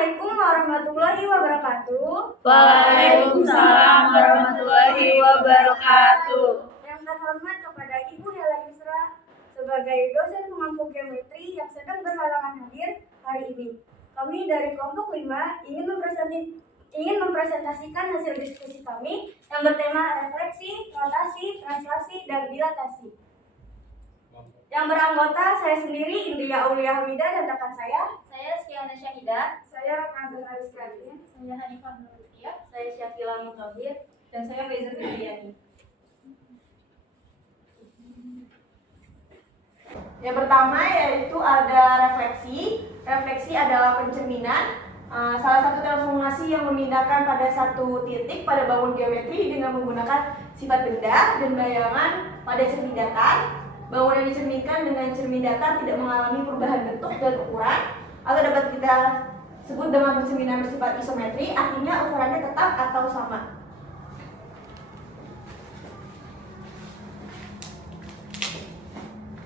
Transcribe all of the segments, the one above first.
Assalamualaikum warahmatullahi wabarakatuh. Waalaikumsalam warahmatullahi wabarakatuh. Yang terhormat kepada Ibu Hela Yusra sebagai dosen pemangku geometri yang sedang berhalangan hadir hari ini. Kami dari kelompok 5 ingin mempresentasikan hasil diskusi kami yang bertema refleksi, rotasi, translasi, dan dilatasi. Yang beranggota saya sendiri, Indria Aulia Hamida, dan rekan saya Skiana Syahida, saya Nazar Haris Karin, saya Hanifah Nurulkia, saya Syakila Mutahir, dan saya Faiza Fitriani. Yang pertama yaitu ada refleksi. Refleksi adalah pencerminan, salah satu transformasi yang memindahkan pada satu titik pada bangun geometri dengan menggunakan sifat benda dan bayangan pada cermin datar. Bangunan yang dicerminkan dengan cermin datar tidak mengalami perubahan bentuk dan ukuran, atau dapat kita sebut dengan pencerminan bersifat isometri, artinya ukurannya tetap atau sama.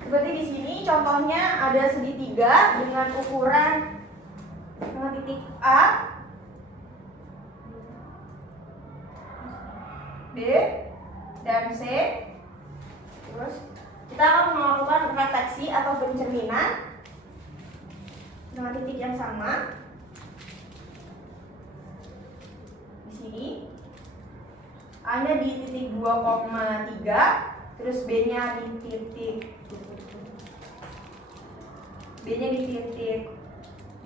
Seperti di sini contohnya ada segitiga dengan ukuran dengan titik A, B, dan C. Terus kita akan melakukan refleksi atau pencerminan dengan titik yang sama. Di sini A-nya di titik 2,3, terus B-nya di titik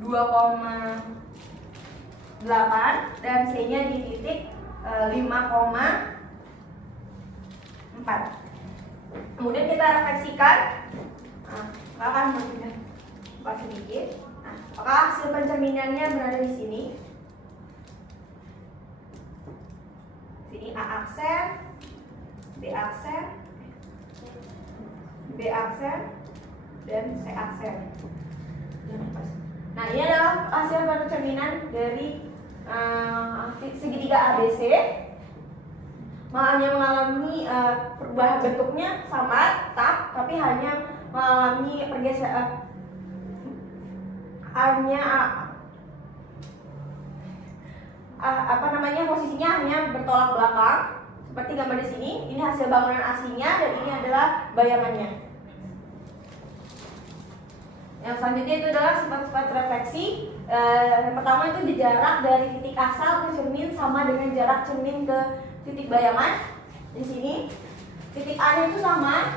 2,8 dan C-nya di titik 5,4. Kemudian kita refleksikan. Akan berubah sedikit. Apakah hasil pencerminannya berada di sini? Sini A aksen, B aksen, B aksen, dan C aksen. Nah, ini adalah hasil pencerminan dari segitiga ABC. Hanya mengalami perubahan bentuknya sama, tetap, tapi hanya mengalami pergeseran, posisinya hanya bertolak belakang seperti gambar di sini. Ini hasil bangunan aslinya dan ini adalah bayangannya. Yang selanjutnya itu adalah sifat-sifat refleksi. Yang pertama itu jarak dari titik asal ke cermin sama dengan jarak cermin ke titik bayangan. Di sini titik A-nya itu sama,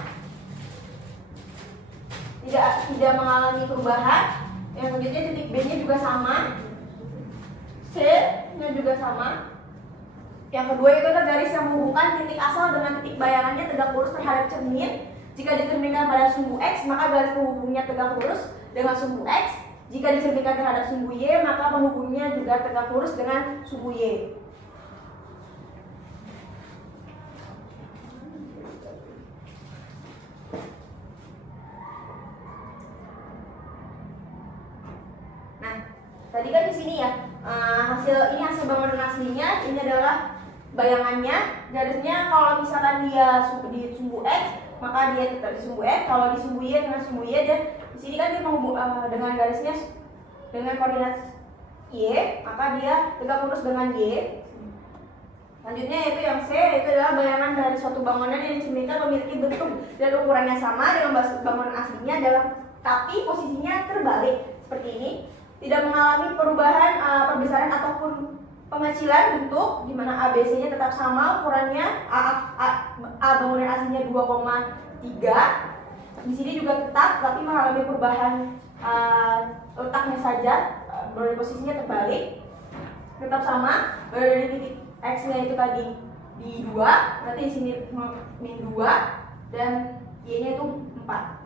tidak mengalami perubahan. Yang selanjutnya titik B-nya juga sama, C-nya juga sama. Yang kedua itu adalah garis yang menghubungkan titik asal dengan titik bayangannya tegak lurus terhadap cermin. Jika dicerminkan pada sumbu X, maka garis penghubungnya tegak lurus dengan sumbu X. Jika dicerminkan terhadap sumbu Y, maka penghubungnya juga tegak lurus dengan sumbu Y. Nah, tadi kan di sini ya, hasil bangunan aslinya, ini adalah bayangannya. Garisnya kalau misalkan dia di sumbu X, maka dia tetap di sumbu X. Kalau di sumbu Y dengan sumbu Y, dan di sini kan dia dengan garisnya dengan koordinat Y, maka dia tegak lurus dengan Y. Selanjutnya yaitu yang C, itu adalah bayangan dari suatu bangunan yang dicerminkan memiliki bentuk dan ukurannya sama dengan bangunan aslinya, tapi posisinya terbalik seperti ini, tidak mengalami perubahan perbesaran ataupun pengecilan bentuk, di mana ABC-nya tetap sama ukurannya. A bangunan aslinya 2,3. Di sini juga tetap, tapi mengalami perubahan letaknya saja, dari posisinya terbalik, tetap sama. Dari titik X-nya itu tadi di 2, berarti di sini min 2, dan Y-nya itu 4.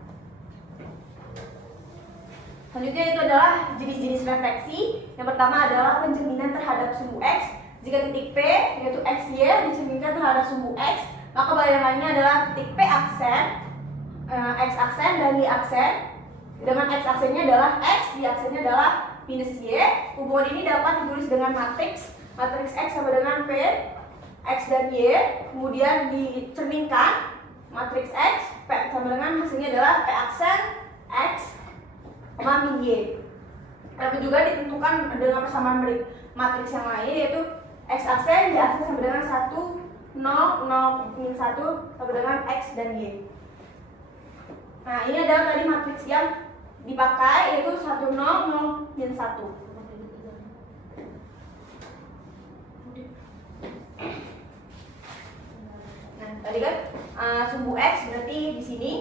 Selanjutnya itu adalah jenis-jenis refleksi. Yang pertama adalah pencerminan terhadap sumbu X. Jika titik P, yaitu XY, dicerminkan terhadap sumbu X, maka bayangannya adalah titik P aksen, X aksen, dan Y aksen. Dengan X aksennya adalah X, Y aksennya adalah minus Y. Hubungan ini dapat ditulis dengan matriks X sama dengan P, X dan Y. Kemudian dicerminkan matriks X, P sama dengan hasilnya adalah P aksen, X, min Y. Dapat juga ditentukan dengan persamaan matriks yang lain, yaitu x aksen y aksen sama dengan 1, 0, 0, min 1 sama dengan x dan y. Nah, ini adalah tadi matriks yang dipakai, yaitu 1, 0, 0, min 1. Nah, tadi kan sumbu x berarti di sini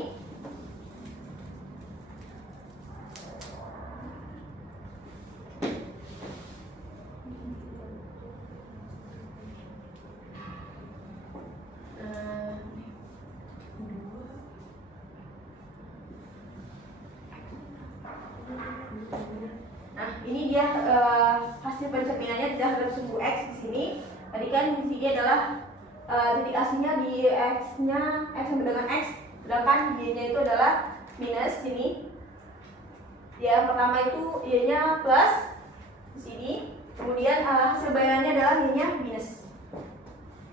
ini dia hasil pencerminannya terhadap sumbu x di sini. Tadi kan di sini adalah titik aslinya di x-nya x sama dengan x, sedangkan y-nya itu adalah minus sini. Yang pertama itu y-nya plus di sini. Kemudian hasil bayangannya adalah y-nya minus.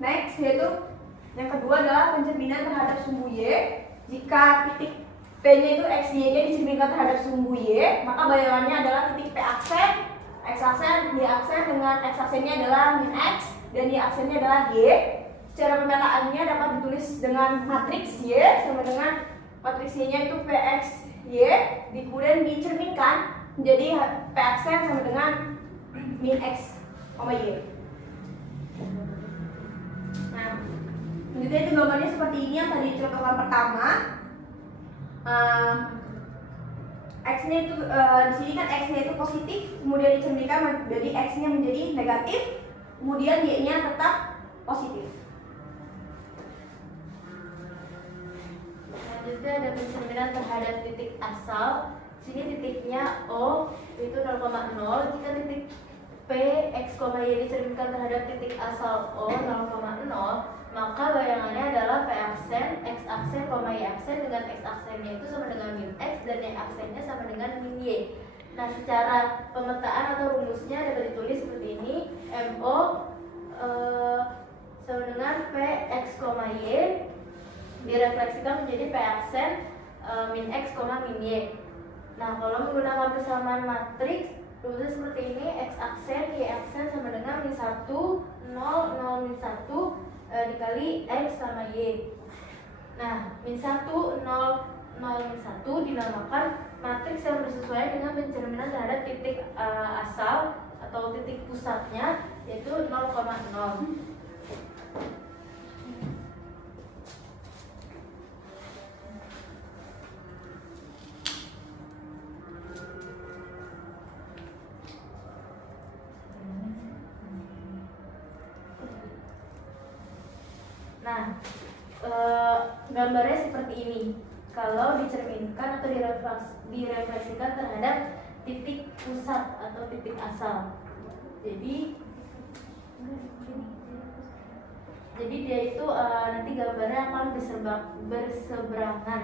Next yaitu yang kedua adalah pencerminan terhadap sumbu y. Jika titik P-nya itu x-y-nya dicerminkan terhadap sumbu y, maka bayangannya adalah titik P aksen, x aksen, y aksen dengan x aksennya adalah min x dan y aksennya adalah y. Secara pemetaannya dapat ditulis dengan matriks y sama dengan matriks y-nya itu px y, kemudian dicerminkan menjadi P aksen sama dengan min x, y. Nah, selanjutnya itu gambarnya seperti ini yang tadi contohan pertama. X-nya itu di sini kan X-nya itu positif, kemudian dicerminkan jadi X-nya menjadi negatif, kemudian Y-nya tetap positif. Selanjutnya ada pencerminan terhadap titik asal. Sini titiknya O itu 0,0. Jika titik P, X, Y dicerminkan terhadap titik asal O 0,0, maka bayangannya adalah P aksen, X aksen, Y aksen dengan X aksennya itu sama dengan min X dan Y aksennya sama dengan min Y. Nah, secara pemetaan atau rumusnya dapat ditulis seperti ini. MO sama dengan P, X, Y direfleksikan menjadi P aksen, min X, min Y. Nah, kalau menggunakan persamaan matriks, rumusnya seperti ini. X aksen, Y aksen sama dengan min 1, 0, 0, min 1 dikali X sama Y. Nah, min 1, 0, 0, min 1 dinamakan matriks yang bersesuaian dengan pencerminan terhadap titik asal atau titik pusatnya, yaitu 0,0. Nah, gambarnya seperti ini. Kalau dicerminkan atau direfleksikan terhadap titik pusat atau titik asal. Jadi dia itu nanti gambarnya akan berseberangan.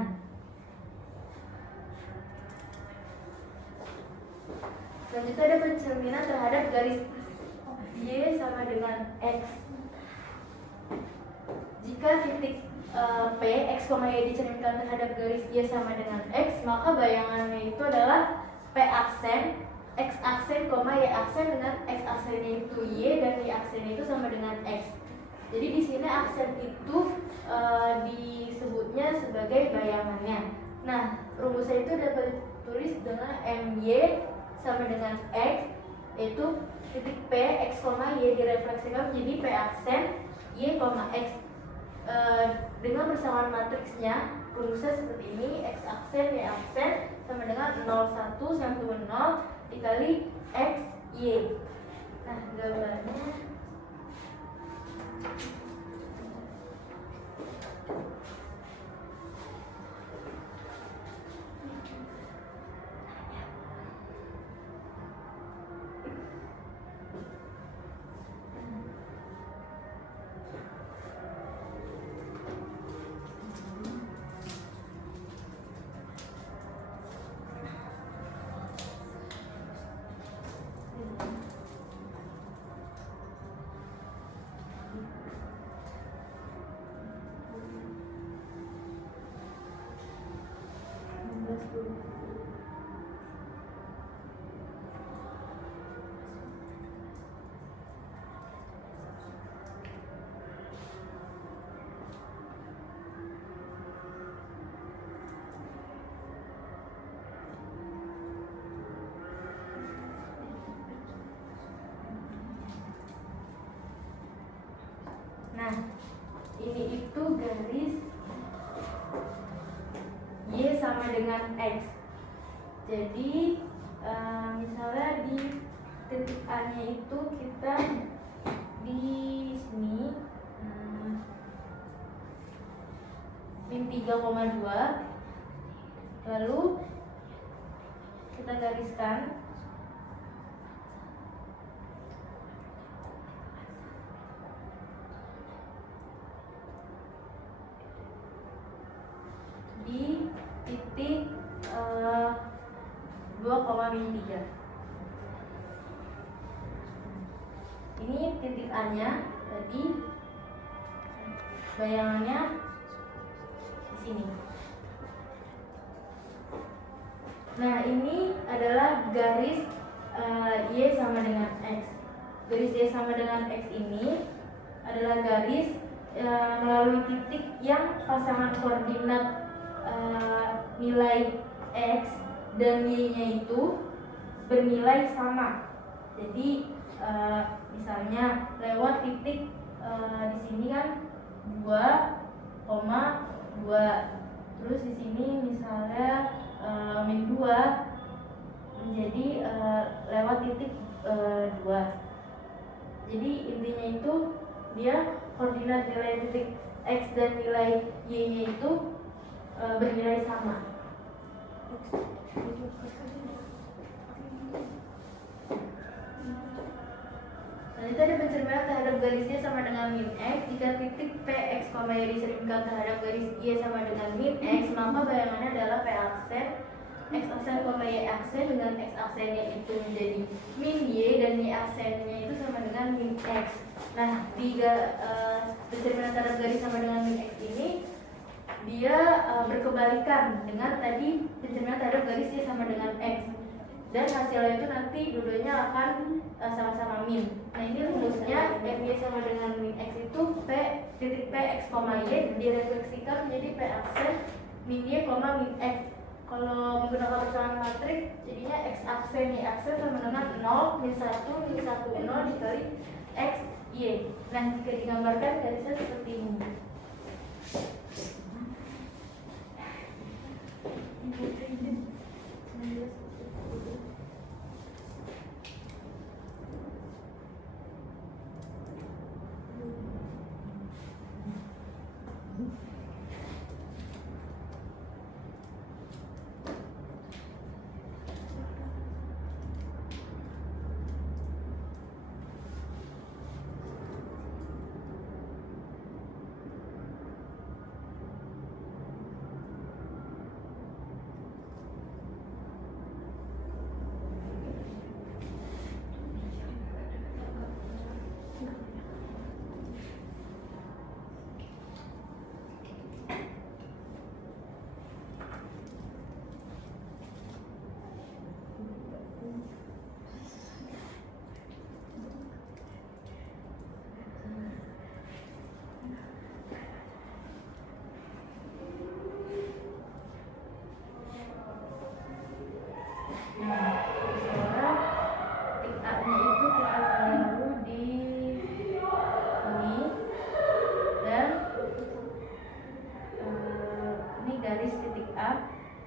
Selanjutnya ada pencerminan terhadap garis Y sama dengan X. Jika titik P, X, Y dicerminkan terhadap garis Y sama dengan X, maka bayangannya itu adalah P aksen, X aksen, Y aksen dengan X aksennya itu Y dan Y aksennya itu sama dengan X. Jadi di sini aksen itu disebutnya sebagai bayangannya. Nah, rumusnya itu dapat ditulis dengan MY sama dengan X, yaitu titik P, X, Y direfleksikan menjadi P aksen, Y, X. Dengan persamaan matriksnya, rumusnya seperti ini. X aksen, Y aksen sama dengan 0, 1, 1, 0 dikali X, Y. Nah, gambarnya ini itu garis Y sama dengan X. Jadi misalnya di titik A nya itu kita di sini min 3,2, lalu kita gariskan di titik 2,3. Ini titik A nya, jadi bayangannya di sini. Nah, ini adalah garis Y sama dengan X. Garis Y sama dengan X ini adalah garis melalui titik yang pasangan koordinat nilai X dan Y-nya itu bernilai sama. Jadi misalnya lewat titik di sini kan 2,2, terus di sini misalnya min 2, menjadi lewat titik 2. Jadi intinya itu dia koordinat nilai titik X dan nilai Y-nya itu bernilai sama. Selanjutnya ada pencerminan terhadap garis Y sama dengan min X. Jika titik P, X, Y diserminkan terhadap garis Y sama dengan min X, maka bayangannya adalah P aksen, X aksen, Y aksen dengan X aksennya itu menjadi min Y dan Y aksennya itu sama dengan min X. Nah, pencerminan terhadap garis sama dengan min X ini dia berkebalikan dengan tadi pencerminan terhadap garis Y sama dengan X, dan hasilnya itu nanti dua-duanya akan sama-sama min. Nah, ini rumusnya MY sama dengan min X itu P titik P X, Y direfleksikan menjadi P aksen min Y, min X. Kalau menggunakan persamaan matrik jadinya X aksen Y aksen sama dengan 0, min 1, min 1, 0 dikali X, Y. Nah, jika digambarkan garisnya seperti ini.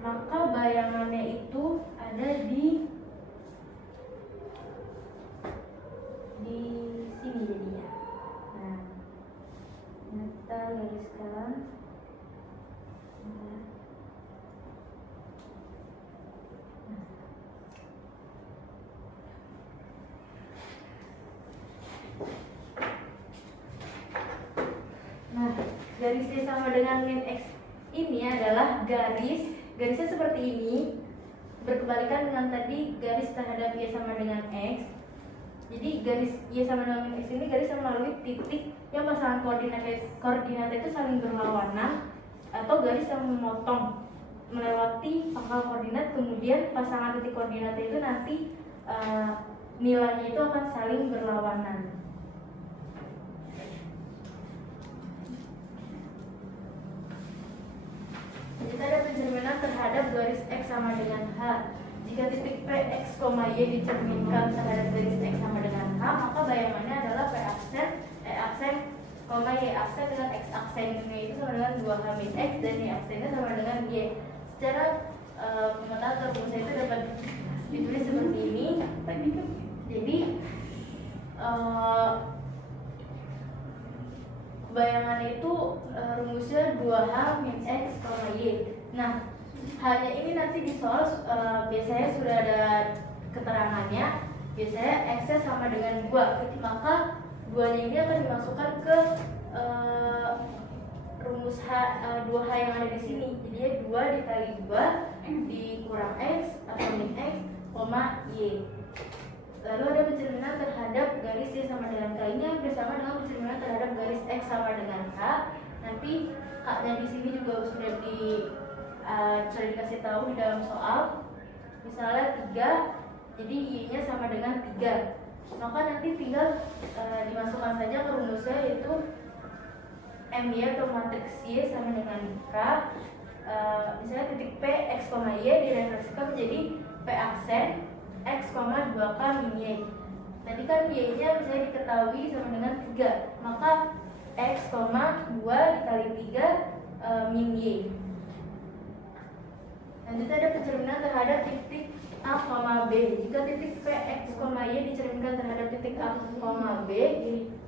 Maka bayangannya itu ada di sini jadinya. Nah, kita gariskan. Nah, garis Y sama dengan min X ini adalah garisnya seperti ini, berkebalikan dengan tadi garis terhadap Y sama dengan X. Jadi garis Y sama dengan min X ini garis yang melalui titik yang pasangan koordinat itu saling berlawanan, atau garis yang memotong melewati pangkal koordinat, kemudian pasangan titik koordinat itu nanti nilainya itu akan saling berlawanan. Kita ada pencerminan terhadap garis X sama dengan H. Jika titik P, X, Y dicerminkan terhadap garis X sama dengan H, maka bayangannya adalah P aksen, E aksen, koma y aksen dengan x aksennya itu sama dengan 2h min x dan y aksennya sama dengan y. Secara pemetaan rumusnya itu dapat ditulis seperti ini. Jadi bayangan itu rumusnya 2h min x, y. Nah, hanya ini nanti di soal biasanya sudah ada keterangannya. Biasanya x-nya sama dengan 2, maka 2-nya ini akan dimasukkan ke rumus 2h yang ada di sini. Jadi 2 dikali 2 dikurang x atau min x, y. Lalu ada pencerminan terhadap garis y sama dengan k-nya bersama dengan pencerminan terhadap garis x sama dengan k. Nanti k-nya di sini juga sudah dikasih tahu di dalam soal. Misalnya 3, jadi y-nya sama dengan 3. Maka nanti tinggal dimasukkan saja ke rumusnya, yaitu MY atau matriks Y sama dengan K. Misalnya titik P, X, Y direfleksikan menjadi P aksen X, 2K min Y. Tadi kan Y-nya misalnya diketahui sama dengan 3, maka X, 2 dikali 3 min Y. Lanjutnya ada pencerminan terhadap titik A, B. Jika titik P, X, Y dicerminkan terhadap titik A, B,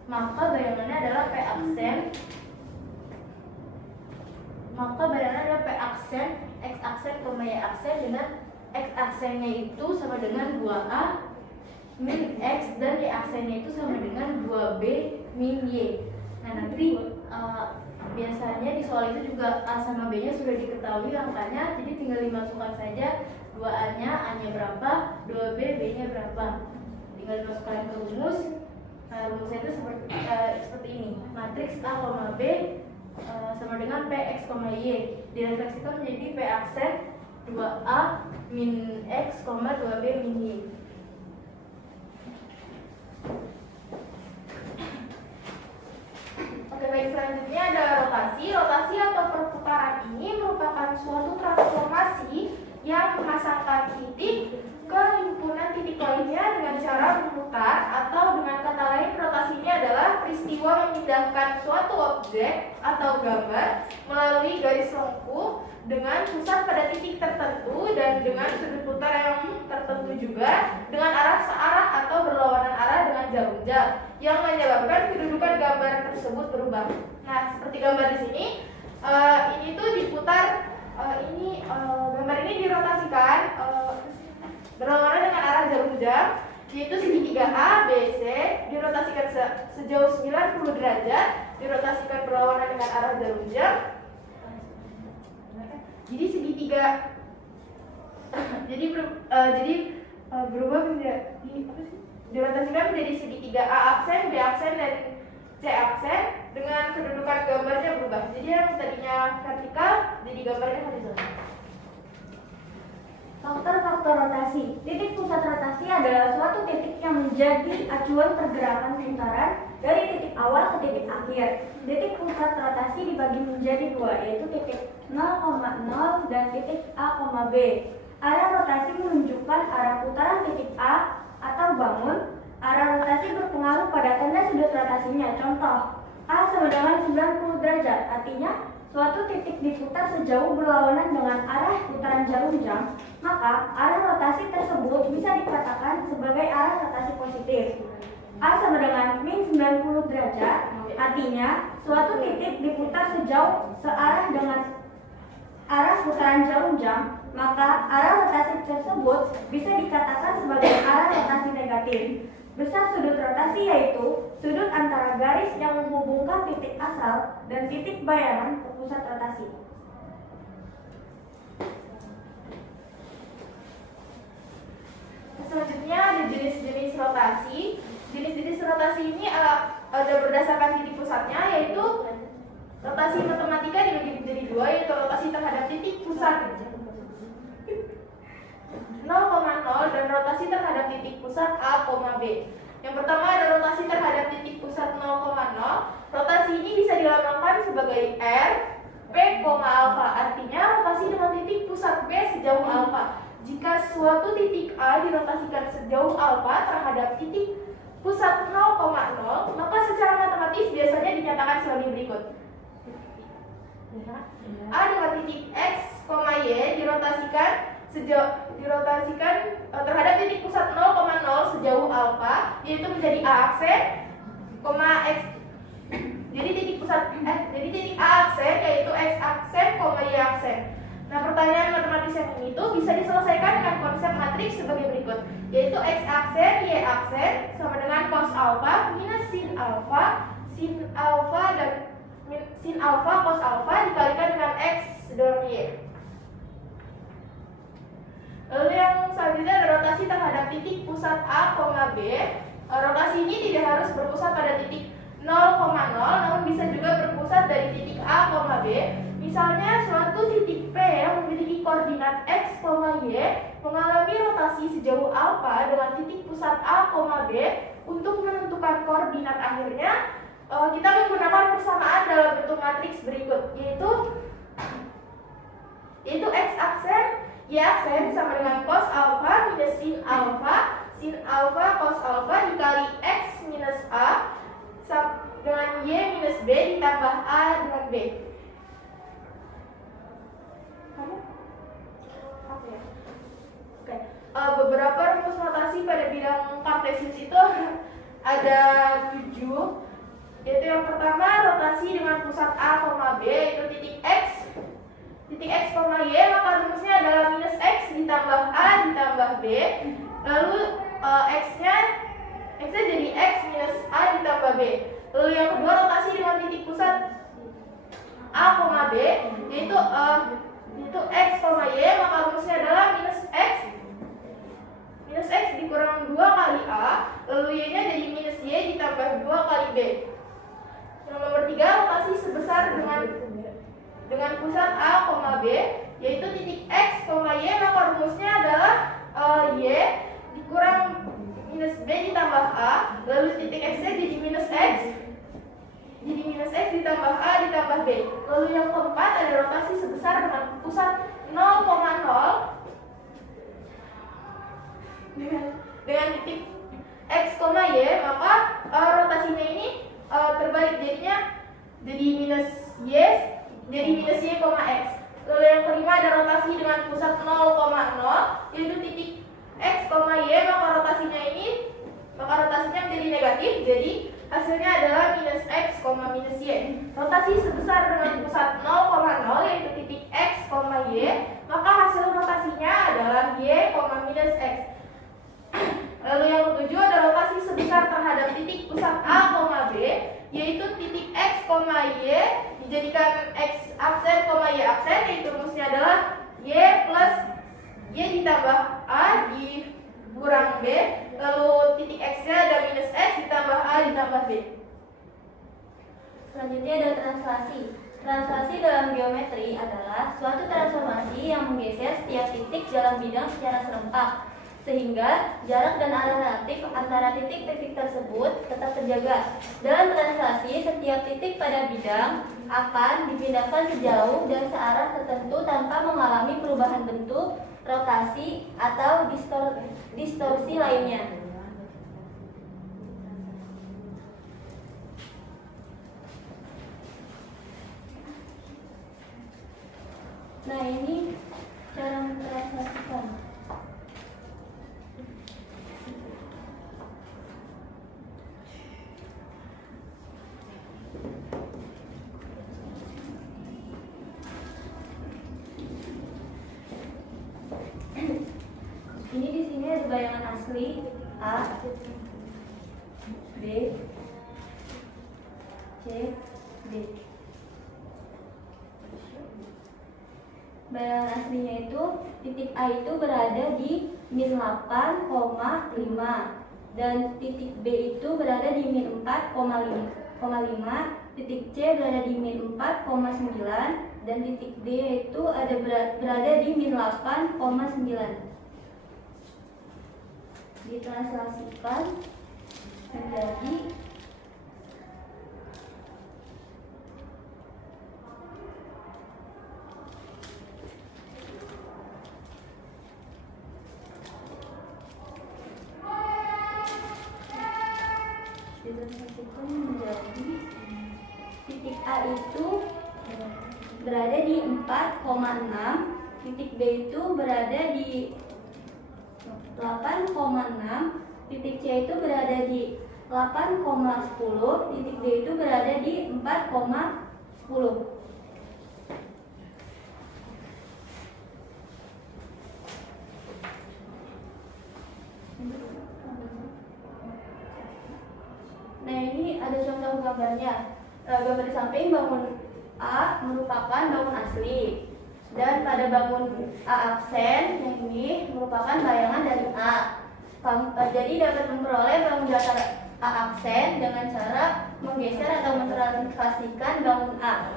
maka bayangannya adalah P aksen. X aksen, Y aksen dengan X aksennya itu sama dengan 2A min X dan Y aksennya itu sama dengan 2B min Y. Nah, nanti biasanya di soal itu juga A sama B nya sudah diketahui angkanya, jadi tinggal dimasukkan saja 2A-nya, A-nya berapa, 2B, B-nya berapa. Tinggal dimasukkan ke rumus. Nah, rumusnya itu seperti ini. Matriks A, B sama dengan P, X, Y. Direfleksikan menjadi P aksen 2A min X, 2B min Y. Oke, baik, selanjutnya ada rotasi. Rotasi atau perputaran ini merupakan suatu transformasi yang memasangkan titik ke himpunan titik lainnya dengan cara memutar, atau dengan kata lain rotasi ini adalah peristiwa memindahkan suatu objek atau gambar melalui garis lengkung dengan pusat pada titik tertentu dan dengan sudut putar yang tertentu juga dengan arah searah atau berlawanan arah dengan jarum jam yang menyebabkan kedudukan gambar tersebut berubah. Nah, seperti gambar di sini, ini tuh diputar, gambar ini dirotasikan berlawanan dengan arah jarum jam, yaitu segitiga A, B, C dirotasikan sejauh 90 derajat, dirotasikan berlawanan dengan arah jarum jam. Jadi segitiga berubah menjadi dirotasikan menjadi segitiga A aksen, B aksen, dan C aksen dengan kedudukan gambarnya berubah. Jadi yang tadinya vertikal jadi gambarnya horizontal. Faktor-faktor rotasi. Titik pusat rotasi adalah suatu titik yang menjadi acuan pergerakan putaran dari titik awal ke titik akhir. Titik pusat rotasi dibagi menjadi dua, yaitu titik 0,0 dan titik A, B. Arah rotasi menunjukkan arah putaran titik A atau bangun. Arah rotasi berpengaruh pada tanda sudut rotasinya. Contoh, A sama dengan 90 derajat, artinya suatu titik diputar sejauh berlawanan dengan arah putaran jarum jam, maka arah rotasi tersebut bisa dikatakan sebagai arah rotasi positif. A sama dengan min 90 derajat, artinya suatu titik diputar sejauh searah dengan arah putaran jarum jam, maka arah rotasi tersebut bisa dikatakan sebagai arah rotasi negatif. Besar sudut rotasi yaitu sudut antara garis yang menghubungkan titik asal dan titik bayangan ke pusat rotasi. Selanjutnya ada jenis-jenis rotasi. Jenis-jenis rotasi ini ada berdasarkan titik pusatnya, yaitu rotasi matematika dibagi menjadi dua, yaitu rotasi terhadap titik pusat 0,0 dan rotasi terhadap titik pusat A, B. Yang pertama ada rotasi terhadap titik pusat 0,0. Rotasi ini bisa dilambangkan sebagai R, P, alfa. Artinya rotasi dengan titik pusat P sejauh alfa. Jika suatu titik A dirotasikan sejauh alfa terhadap titik pusat 0,0, maka secara matematis biasanya dinyatakan sebagai berikut. A dengan titik X, Y dirotasikan terhadap titik pusat 0,0 sejauh alfa, yaitu menjadi A aksen, X. Jadi titik A aksen yaitu X aksen, Y aksen. Nah, pertanyaan matematis yang ini tuh bisa diselesaikan dengan konsep matriks sebagai berikut, yaitu X aksen, Y aksen sama dengan cos alfa minus sin alfa cos alfa dikalikan dengan X dengan Y. Lalu yang selanjutnya ada rotasi terhadap titik pusat A, B. Rotasi ini tidak harus berpusat pada titik 0,0, namun bisa juga berpusat dari titik A, B. Misalnya suatu titik P yang memiliki koordinat X, Y mengalami rotasi sejauh alfa dengan titik pusat A, B. Untuk menentukan koordinat akhirnya, kita menggunakan persamaan dalam bentuk matriks berikut, yaitu X aksen, Y aksen sama dengan cos alfa minus sin alfa cos alfa dikali X minus A dengan Y minus B ditambah A dengan B. Oke. Beberapa rumus notasi pada bidang kartesius itu ada 7, yaitu yang pertama rotasi dengan pusat A, B yaitu titik X, Y, maka rumusnya adalah minus X ditambah A ditambah B. Lalu X-nya jadi X minus A ditambah B. Lalu yang kedua rotasi dengan titik pusat A, B yaitu X, Y, maka rumusnya adalah minus X dikurang 2 kali A, lalu Y-nya jadi minus Y ditambah 2 kali B. Yang nomor 3 rotasi sebesar dengan pusat A, B yaitu titik X, Y, maka rumusnya adalah Y dikurang minus B ditambah A, lalu titik X-nya jadi minus X ditambah A ditambah B. Lalu yang keempat ada rotasi sebesar dengan pusat 0,0 dengan titik X, Y, maka rotasinya ini terbalik, jadinya jadi minus Y, X. Lalu yang kelima ada rotasi dengan pusat 0,0 yaitu titik X, Y, maka rotasinya menjadi negatif, jadi hasilnya adalah minus X, minus Y. Rotasi sebesar dengan pusat 0,0 yaitu titik X, Y, maka hasil rotasinya adalah Y, minus X. Lalu yang ketujuh ada rotasi sebesar terhadap titik pusat A, B yaitu titik X, Y dijadikan X aksen, Y aksen, yaitu rumusnya adalah Y plus Y ditambah A dikurang B. Lalu titik X-nya ada minus X ditambah A ditambah B. Selanjutnya ada translasi. Translasi dalam geometri adalah suatu transformasi yang menggeser setiap titik dalam bidang secara serempak, sehingga jarak dan arah relatif antara titik-titik tersebut tetap terjaga. Dalam translasi, setiap titik pada bidang akan dipindahkan sejauh dan searah tertentu tanpa mengalami perubahan bentuk, rotasi, atau distorsi lainnya. Nah, ini cara mentranslasikan. Ini di sini ada bayangan asli A, B, C, D. Bayangan aslinya itu titik A itu berada di min 8,5 dan titik B itu berada di min 4,5, titik C berada di min 4,9 dan titik D itu berada di min 8,9. Ditranslasikan menjadi ditransaksikan menjadi titik A itu berada di 4,6, titik B itu berada di 8,6, titik C itu berada di 8,10, titik D itu berada di 4,10. Nah, ini ada contoh gambarnya. Gambar di samping bangun A merupakan bangun asli, dan pada bangun A aksen yang ini merupakan bayangan dari A. Jadi dapat memperoleh bangun datar A aksen dengan cara menggeser atau mentransformasikan bangun A.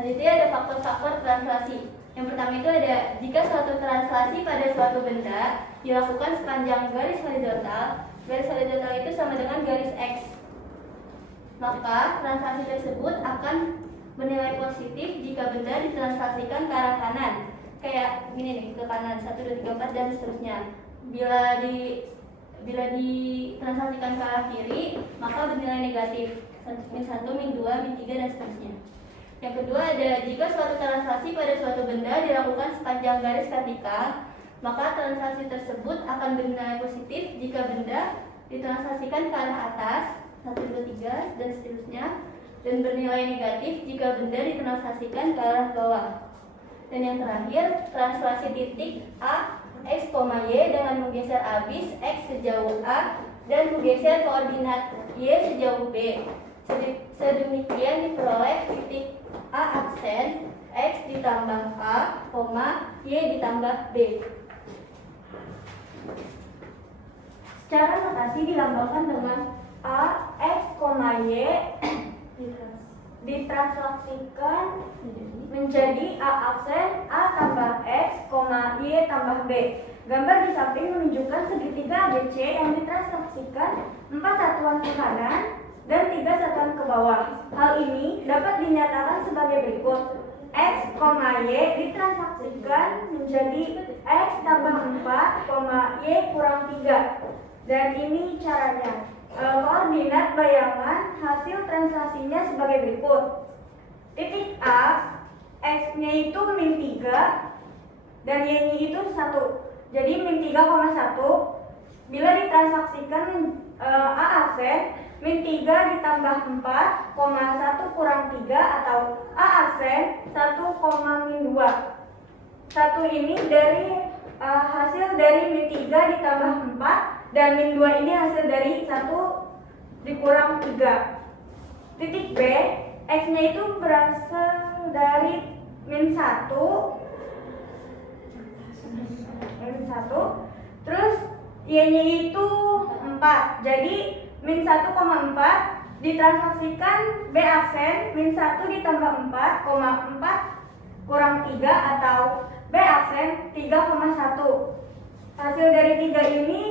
Nah, itu ada faktor-faktor translasi. Yang pertama itu ada jika suatu translasi pada suatu benda dilakukan sepanjang garis horizontal itu sama dengan garis X, maka translasi tersebut akan bernilai positif jika benda ditranslasikan ke arah kanan. Kayak gini nih, ke kanan 1, 2, 3, 4 dan seterusnya. Bila ditranslasikan ke arah kiri, maka bernilai negatif. Min 1, min 2, min 3 dan seterusnya. Yang kedua ada jika suatu translasi pada suatu benda dilakukan sepanjang garis vertikal, maka translasi tersebut akan bernilai positif jika benda ditranslasikan ke arah atas 1, 2, 3 dan seterusnya, dan bernilai negatif jika benda ditranslasikan ke arah bawah. Dan yang terakhir, translasi titik A X, Y dengan menggeser abis X sejauh A dan menggeser koordinat Y sejauh B. Sedemikian diperoleh titik A aksen X ditambah A, Y ditambah B. Secara notasi dilambangkan dengan A, X, Y ditranslasikan menjadi A aksen A tambah X, Y tambah B. Gambar di samping menunjukkan segitiga ABC yang ditranslasikan 4 satuan ke kanan dan 3 satuan ke bawah. Hal ini dapat dinyatakan sebagai berikut. X, Y ditransaksikan menjadi X tambah 4, Y kurang 3. Dan ini caranya. Koordinat bayangan hasil translasinya sebagai berikut. Titik A, X-nya itu min 3 dan Y-nya itu 1. Jadi min 3,1. Bila ditransaksikan A aksen min 3 ditambah 4, 1 kurang 3 atau A aksen 1, min 2. 1 ini dari hasil dari min 3 ditambah 4 dan min 2 ini hasil dari 1 dikurang 3. Titik B, X-nya itu berasal dari min 1, terus Y-nya itu 4. Jadi min 1,4 ditransaksikan B aksen min 1 ditambah 4, 4 kurang 3 atau B aksen 3,1. Hasil dari 3 ini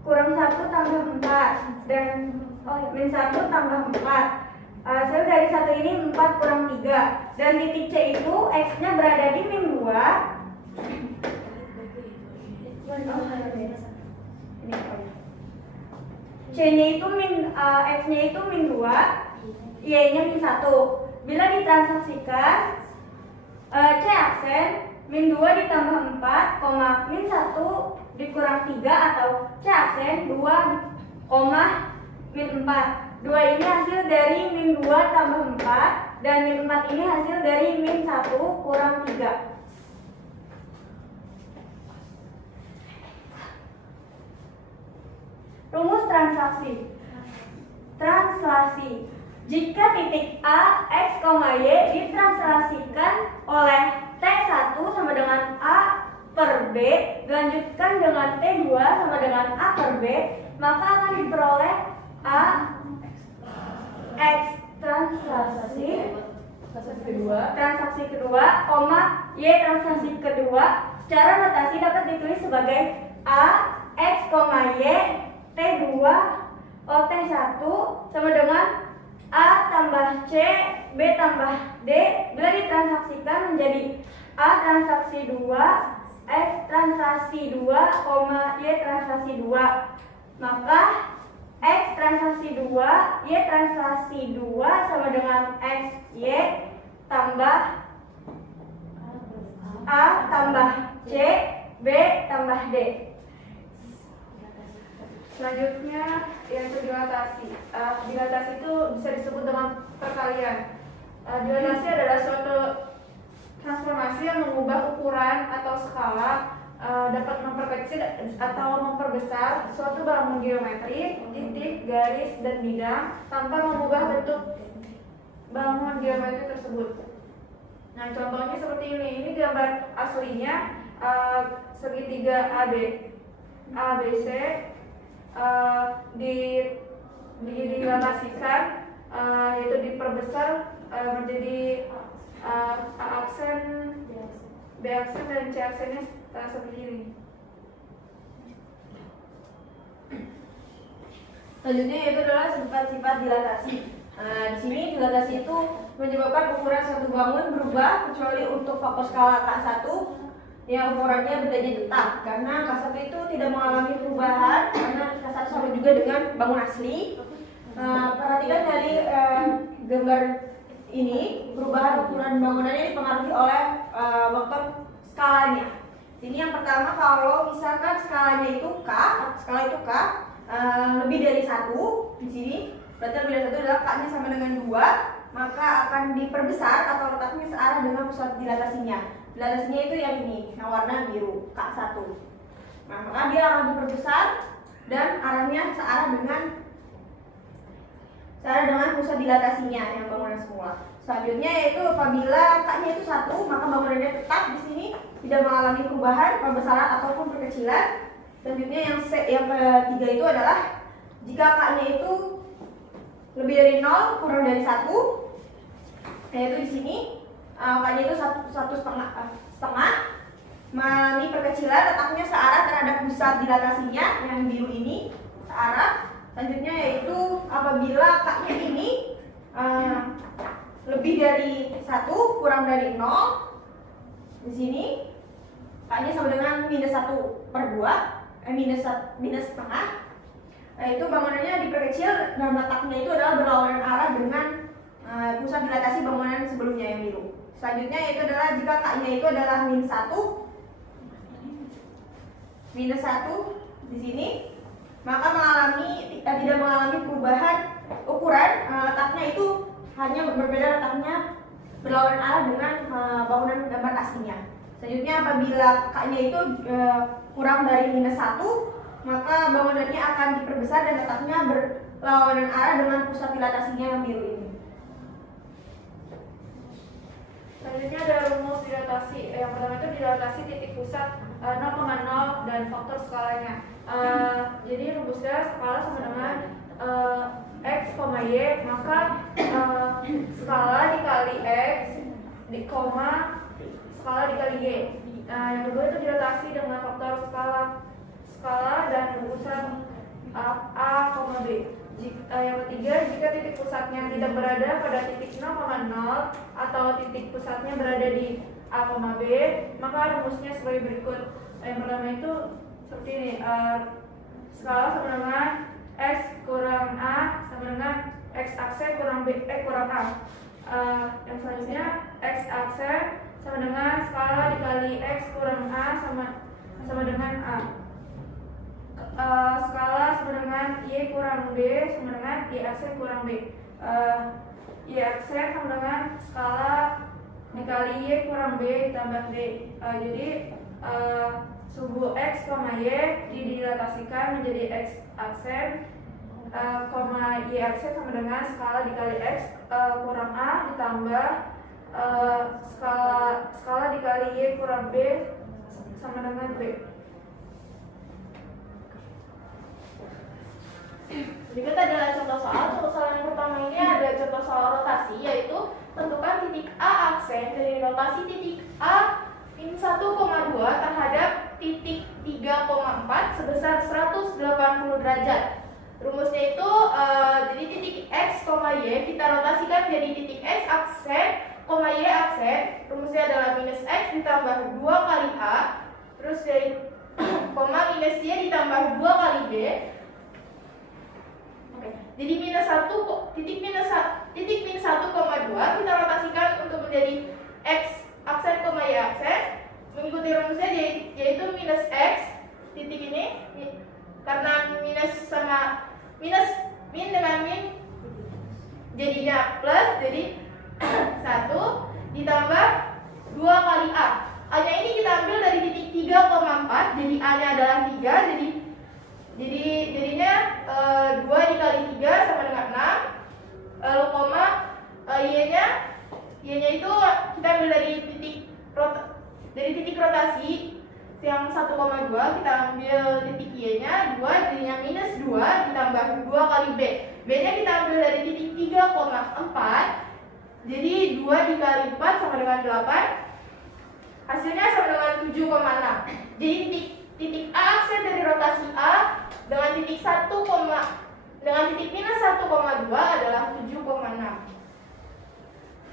kurang 1 tambah 4 dan min 1 tambah 4. Hasil dari 1 ini 4 kurang 3 dan titik C itu X-nya berada di min 2. C-nya itu X-nya itu min 2, Y-nya min 1. Bila ditransaksikan C aksen min 2 ditambah 4, min 1 dikurang 3 atau C aksen 2, min 4. 2 ini hasil dari min 2 tambah 4 dan min 4 ini hasil dari min 1 kurang 3. Rumus translasi. Jika titik A, X, Y ditranslasikan oleh T1 sama dengan A per B, dilanjutkan dengan T2 sama dengan A per B, maka akan diperoleh A X transaksi kedua, Y transaksi kedua. Secara notasi dapat ditulis sebagai A X, Y T2 T1 sama dengan A tambah C B tambah D bila ditransaksikan menjadi A transaksi 2, X transaksi 2, Y transaksi 2. Maka X transaksi 2, Y transaksi 2 sama dengan X, Y tambah A tambah C, B tambah D. Selanjutnya yaitu dilatasi. Dilatasi itu bisa disebut dengan perkalian. Dilatasi adalah suatu transformasi yang mengubah ukuran atau skala, dapat memperkecil atau memperbesar suatu bangun geometri, titik, garis, dan bidang tanpa mengubah bentuk bangun geometri tersebut. Nah, contohnya seperti ini. Ini gambar aslinya segitiga ABC dilatasikan, yaitu diperbesar menjadi A aksen, B aksen, dan C aksennya seperti ini. Selanjutnya yaitu adalah sifat-sifat dilatasi. Di sini dilatasi itu menyebabkan ukuran satu bangun berubah kecuali untuk faktor skala K1 yang ukurannya bedanya tetap, karena K1 itu tidak mengalami perubahan karena K1 sama juga dengan bangun asli. Perhatikan dari gambar ini, perubahan ukuran bangunannya dipengaruhi oleh faktor skalanya. Sini yang pertama, kalau misalkan skalanya itu K, skala itu K lebih dari 1, di sini berarti lebih dari 1 adalah K-nya sama dengan 2, maka akan diperbesar atau letaknya searah dengan pusat dilatasinya. Dilatasinya itu yang ini, yang warna biru, K1. Nah, maka dia akan diperbesar dan arahnya searah dengan pusat dilatasinya yang bangunan semua. Selanjutnya yaitu apabila K-nya itu 1, maka bangunannya tetap di sini, tidak mengalami perubahan, pembesaran ataupun perkecilan. Selanjutnya yang ketiga itu adalah jika K-nya itu lebih dari 0 kurang dari 1, yaitu di sini K-nya itu 1,5 mengalami perkecilan, letaknya searah terhadap pusat dilatasinya yang biru ini, searah. Selanjutnya yaitu apabila K-nya ini lebih dari 1 kurang dari 0, di sini K-nya sama dengan -1/2, minus setengah. Itu bangunannya diperkecil dan letaknya itu adalah berlawanan arah dengan pusat dilatasi bangunan sebelumnya yang biru. Selanjutnya yaitu adalah jika K-nya itu adalah -1 di sini, maka tidak mengalami perubahan ukuran, letaknya itu hanya berbeda, letaknya berlawanan arah dengan bangunan gambar aslinya. Selanjutnya apabila K-nya itu kurang dari -1, maka bangunannya akan diperbesar dan letaknya berlawanan arah dengan pusat dilatasinya yang biru ini. Selanjutnya ada rumus dilatasi. Yang pertama itu dilatasi titik pusat 0,0 dan faktor skalanya. Jadi rumusnya skala sama dengan X, Y, maka skala dikali X skala dikali Y. Yang kedua itu dilatasi dengan faktor skala dan rumusan A, B. Yang ketiga, jika titik pusatnya tidak berada pada titik 0,0 atau titik pusatnya berada di A, B, maka rumusnya sebagai berikut. Yang pertama itu seperti ini, skala sama dengan X kurang A sama dengan X aksen kurang B kurang A. Yang selanjutnya X aksen sama dengan skala dikali X kurang A sama dengan A. Skala sama dengan Y kurang B sama dengan Y aksen kurang B. Y aksen sama dengan skala dikali Y kurang B ditambah D. Jadi suhu X, Y didilatasikan menjadi X aksen, Y aksen sama dengan skala dikali X kurang A ditambah skala dikali Y kurang B sama dengan B. Berikut adalah contoh soal. Contoh soal yang pertama ini ada contoh soal rotasi, yaitu tentukan titik A aksen dari rotasi titik A min 1,2 terhadap titik 3,4 sebesar 180 derajat. Rumusnya itu jadi titik X, Y kita rotasikan jadi titik X aksen, Y aksen. Rumusnya adalah minus X ditambah 2 kali A, terus dari koma minus Y ditambah 2 kali B. Oke, jadi minus 1 titik min 1,2 kita rotasikan untuk menjadi X aksen, Y aksen, mengikuti rumusnya yaitu minus X titik ini, karena minus sama minus, min dengan min jadinya plus, jadi 1 ditambah 2 kali A. A nya ini kita ambil dari titik 3,4, jadi A nya adalah 3, jadinya 2 dikali 3 sama dengan 6, lalu koma Y nya itu kita ambil dari titik rotasi yang 1,2, kita ambil titik Y nya 2, jadinya minus 2 ditambah 2 kali B. B nya kita ambil dari titik 3,4, jadi 2 dikali 4 sama dengan 8, hasilnya sama dengan 7,6. Jadi titik A aksen dari rotasi A dengan titik minus 1,2 adalah 7,6.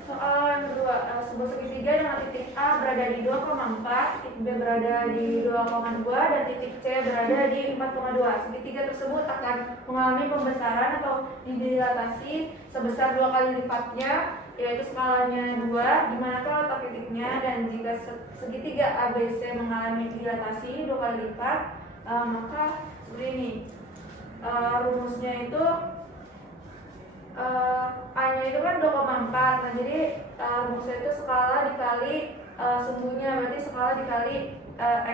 Soal yang kedua, sebuah segitiga dengan titik A berada di 2,4, titik B berada di 2,2, dan titik C berada di 4,2. Segitiga tersebut akan mengalami pembesaran atau didilatasi sebesar 2 kali lipatnya, yaitu skalanya 2, di manakah letak titiknya, dan jika segitiga ABC mengalami dilatasi 2 kali lipat, maka seperti ini. Rumusnya itu A-nya itu kan 2,4, nah jadi rumusnya itu skala dikali sumbunya, berarti skala dikali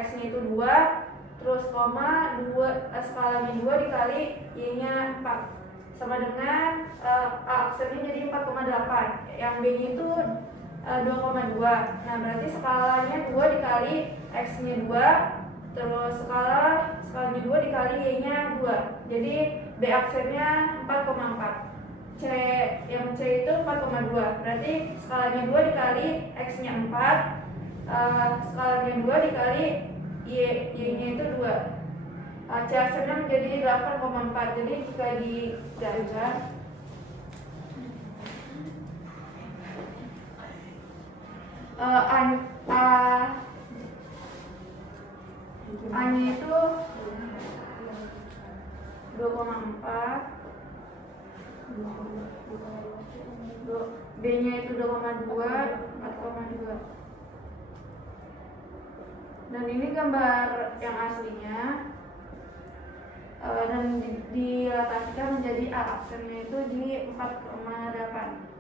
X-nya itu 2, terus koma 2, skalanya 2 dikali Y-nya 4, sama dengan A aksennya jadi 4,8, yang B-nya itu 2,2, nah berarti skalanya 2 dikali X-nya 2, terus skalanya 2 dikali Y-nya 2, jadi B aksennya 4,4. Yang C itu 4,2, berarti skalanya 2 dikali X-nya 4, skalanya 2 dikali Y-nya itu 2, C aksennya menjadi 8,4. Jadi jika digariskan A-nya itu 2,4, B-nya itu 2,2, 4,2. Dan ini gambar yang aslinya, dan dilatasikan menjadi A aksennya itu di 4,8.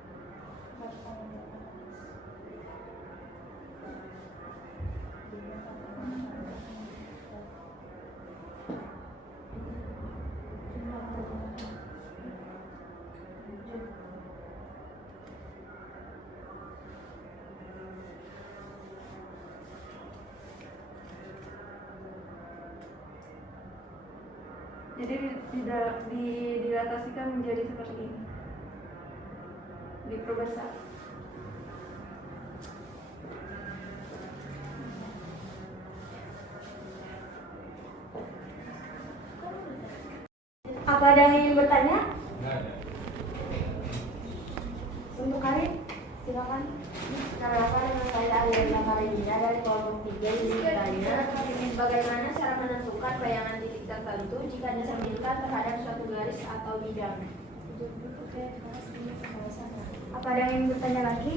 Jadi dilatasikan menjadi seperti ini, diperbesar. Apa ada yang ingin bertanya? Untuk Karin, silakan. Kenapa dengan saya Ariana Karenina dari kelompok 3 ditanya bagaimana cara menentukan bayangan titik tertentu jika dicerminkan terhadap suatu garis atau bidang? Apa ada yang ingin bertanya lagi?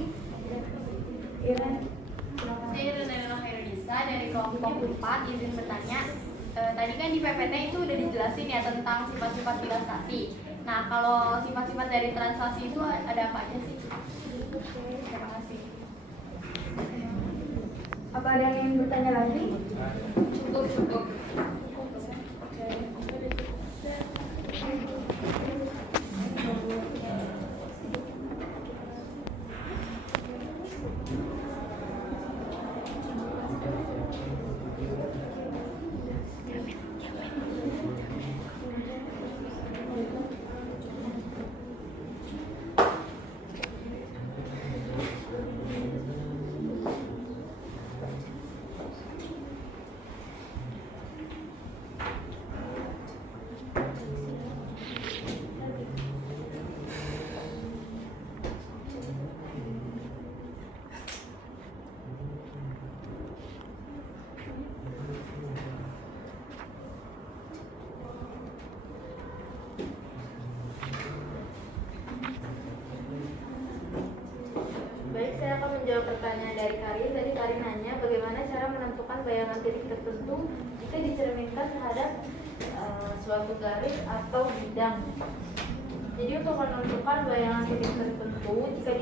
Iren, silakan. Saya Irena Khairunisa dari kelompok 4 izin bertanya. Tadi kan di PPT itu udah dijelasin ya tentang sifat-sifat dilatasi. Nah, kalau sifat-sifat dari translasi itu ada apa aja sih? Terima kasih. Apa ada yang ingin bertanya lagi? Cukup. menentukan bayangan titik tertentu jika dicerminkan terhadap suatu garis atau bidang. Jadi untuk menentukan bayangan titik tertentu jika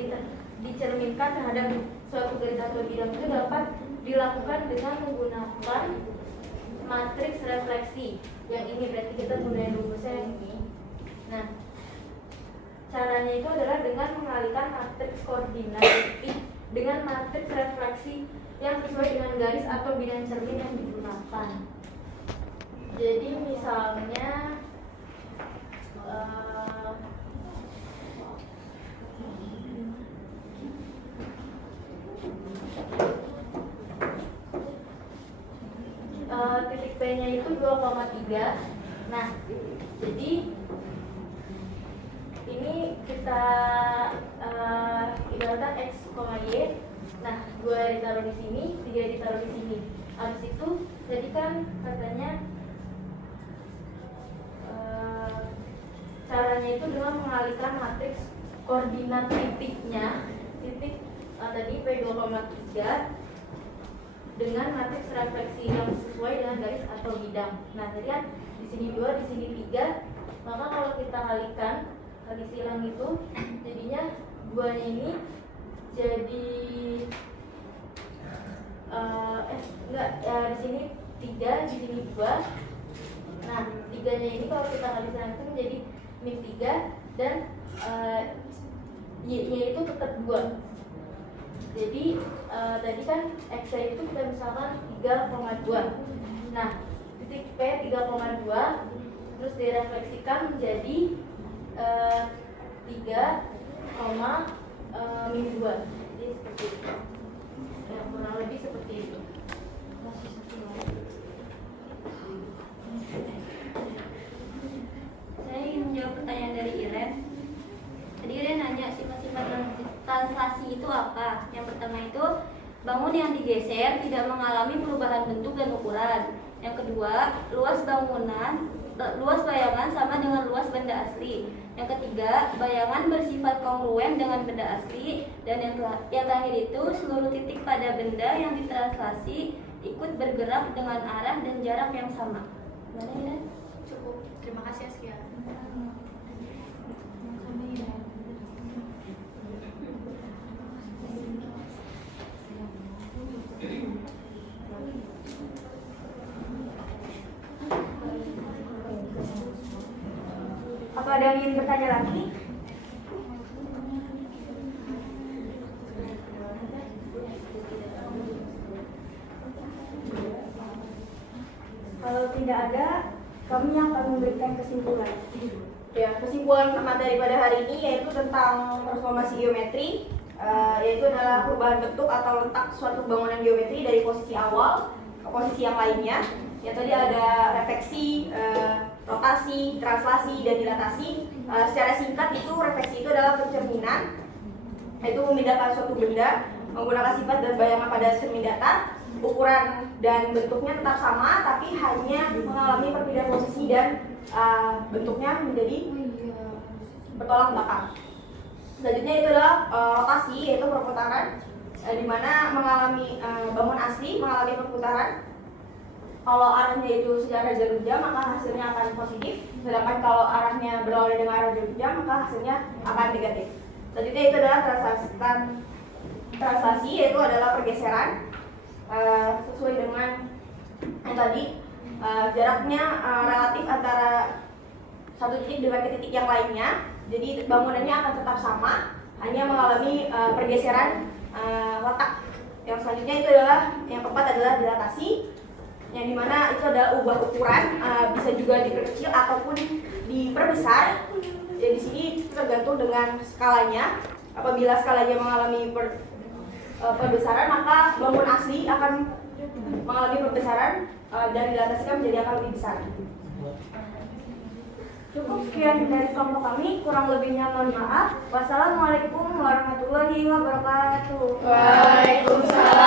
dicerminkan terhadap suatu garis atau bidang itu dapat dilakukan dengan menggunakan matriks refleksi. Yang ini berarti kita gunain rumusnya yang ini. Nah, caranya itu adalah dengan mengalihkan matriks koordinat titik dengan matriks refleksi yang sesuai dengan garis atau bidang cermin yang digunakan. Jadi misalnya titik P-nya itu 2,3. Nah, jadi ini kita ibaratkan X, Y. Nah, 2 ditaruh di sini, 3 ditaruh di sini. Habis itu jadi kan katanya caranya itu dengan mengalihkan matriks koordinat titiknya, titik tadi P2,3 dengan matriks refleksi yang sesuai dengan garis atau bidang. Nah, jadi kan di sini 2, di sini 3. Maka kalau kita alihkan kali silang itu jadinya 2-nya ini jadi di sini 3, di sini 2. Nah, 3-nya ini kalau kita kali silang itu menjadi min 3 dan Y-nya itu tetap 2. Jadi tadi kan X-nya itu kita misalkan 3,2. Nah, titik P 3,2 terus direfleksikan menjadi 3, min 2. Jadi seperti itu. Ya, kurang lebih seperti itu. Saya ingin menjawab pertanyaan dari Iren. Tadi Iren nanya sifat-sifat translasi itu apa? Yang pertama itu bangun yang digeser tidak mengalami perubahan bentuk dan ukuran. Yang kedua, luas bayangan sama dengan luas benda asli. Yang ketiga, bayangan bersifat kongruen dengan benda asli. Dan yang terakhir itu seluruh titik pada benda yang ditranslasi ikut bergerak dengan arah dan jarak yang sama. Gimana Iren? Cukup. Terima kasih Askia. Apa ada yang ingin bertanya lagi? Kalau tidak ada, kami akan memberikan kesimpulan. Ya, kesimpulan materi pada hari ini yaitu tentang transformasi geometri, yaitu adalah perubahan bentuk atau letak suatu bangunan geometri dari posisi awal ke posisi yang lainnya. Ya, tadi ada refleksi, rotasi, translasi, dan dilatasi. Secara singkat itu refleksi itu adalah pencerminan, yaitu memindahkan suatu benda menggunakan sifat dan bayangan pada cermin datar. Ukuran dan bentuknya tetap sama, tapi hanya mengalami perpindahan posisi dan bentuknya menjadi bertolak belakang. Selanjutnya itu adalah rotasi, yaitu perputaran, di mana mengalami bangun asli mengalami perputaran. Kalau arahnya itu secara jarum jam, maka hasilnya akan positif. Sedangkan kalau arahnya berlawanan dengan arah jarum jam, maka hasilnya akan negatif. Selanjutnya itu adalah translasi, yaitu adalah pergeseran sesuai dengan yang tadi, jaraknya relatif antara satu titik dengan titik yang lainnya. Jadi bangunannya akan tetap sama, hanya mengalami pergeseran letak. Yang selanjutnya itu adalah yang keempat adalah dilatasi, yang dimana itu adalah ubah ukuran, bisa juga diperkecil ataupun diperbesar. Ya, di sini tergantung dengan skalanya. Apabila skalanya mengalami perbesaran, maka bangun asli akan mengalami perbesaran dan dilatasikan menjadi akan lebih besar. Cukup sekian dari kelompok kami, kurang lebihnya mohon maaf. Wassalamualaikum warahmatullahi wabarakatuh. Waalaikumsalam.